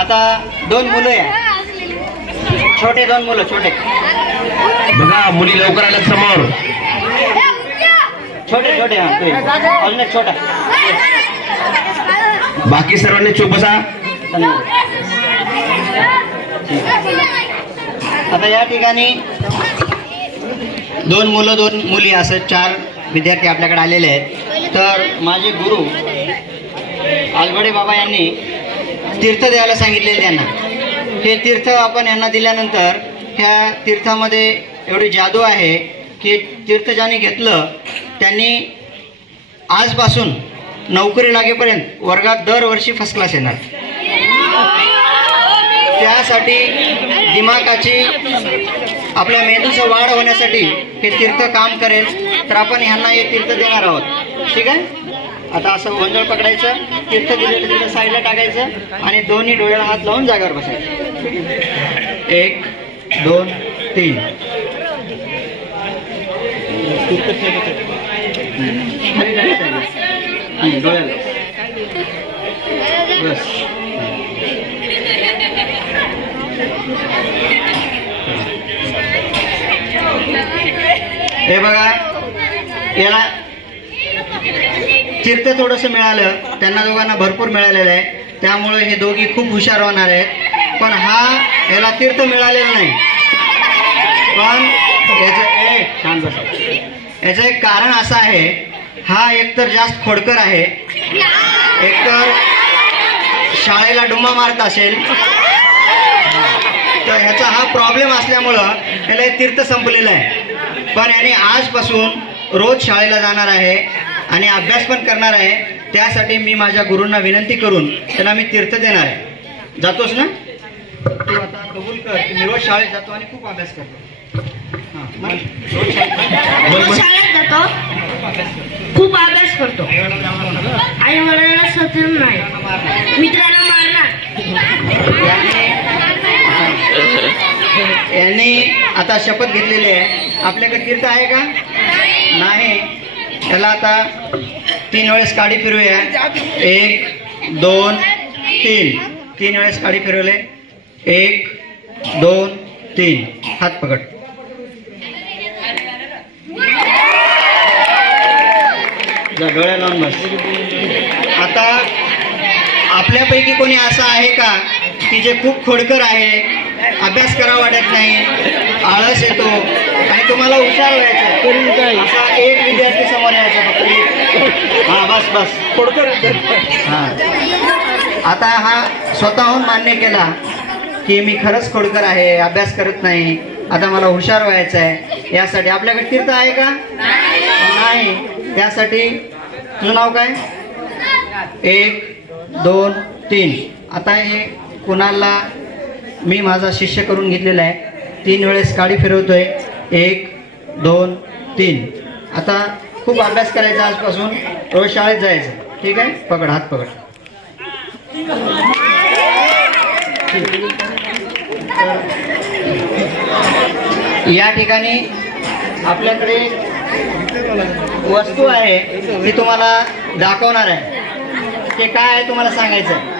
आता दोन मुलं आहे छोटे दोन मुलं छोटे. बघा मुली लवकर आल्यात समोर. छोटे छोटे हा. अजून छोटा. बाकी सर्वांनी चुप बसा. आता या ठिकाणी दोन मुलं दोन मुली असं चार विद्यार्थी आपल्याकडे आलेले आहेत. तर माझे गुरु आलबडे बाबा यांनी तीर्थ द्यायला सांगितलेले त्यांना हे तीर्थ आपण यांना दिल्यानंतर ह्या तीर्थामध्ये एवढी जादू आहे की तीर्थ ज्यांनी घेतलं त्यांनी आजपासून नोकरी लागेपर्यंत वर्गात दरवर्षी फर्स्ट क्लास येणार. त्यासाठी दिमागाची आपल्या मेंदूचं वाढ होण्यासाठी हे तीर्थ काम करेल तर आपण ह्यांना हे तीर्थ देणार आहोत. ठीक आहे? आता असं गोंधळ पकडायचं तीर्थ दिलेलं तिथं साईडला टाकायचं आणि दोन्ही डोळ्याला हात लावून जागेवर बसायचं. एक दोन तीन. डोळ्याला. बस. हे बघा याला तीर्थ थोडंसं मिळालं. त्यांना दोघांना भरपूर मिळालेलं आहे. त्यामुळे हे दोघी खूप हुशार होणार आहेत. पण हा याला तीर्थ मिळालेला नाही. पण याचं याचं एक कारण असं आहे हा एकतर जास्त खोडकर आहे. एकतर शाळेला डुमा मारत असेल. तर ह्याचा हा प्रॉब्लेम असल्यामुळं याला तीर्थ संपलेलं आहे. पण याने आजपासून रोज शाळेला जाणार आहे. आणि अभ्यास पण करणार आहे. त्यासाठी मी माझ्या गुरूंना विनंती करून त्याला मी तीर्थ देणार आहे. जातोस ना? तू आता कबूल कर. मी रोज शाळेत जातो आणि खूप अभ्यास करतो. हां रोज शाळेत जातो. खूप अभ्यास करतो. आई वडिलांना सतत नाही. मित्रांना मारणार. याने यांनी आता शपथ घेतलेली आहे. आपल्याकडे तीर्थ आहे का? नाही. त्याला आता तीन वेळेस काडी फिरूया एक दोन तीन. तीन वेळेस काडी फिरवले. एक दोन तीन. हात पकड. डोळ्या लावून बस. आता आपल्यापैकी कोणी असं आहे का की जे खूप खोडकर आहे? अभ्यास करा वाटत नाही. आळस येतो. आणि तुम्हाला हुशार व्हायचं असा एक विद्यार्थी समोर यायचा फक्त. हा बस बस. खोडकर हा. आता हा स्वतःहून मान्य केला की मी खरंच खोडकर आहे अभ्यास करत नाही. आता मला हुशार व्हायचं आहे. यासाठी आपल्याकडे तीर्थ आहे का? नाही. त्यासाठी तुझं नाव काय? एक दोन तीन. आता हे कुणाला मी माझा शिष्य करून घेतलेला आहे. तीन वेळेस गाडी फिरवतो आहे एक दोन तीन. आता खूप अभ्यास करायचा आजपासून. रोज शाळेत जायचं. ठीक आहे? पकड हात पकड. या ठिकाणी आपल्याकडे वस्तू आहे ती तुम्हाला दाखवणार आहे. ते काय आहे तुम्हाला सांगायचं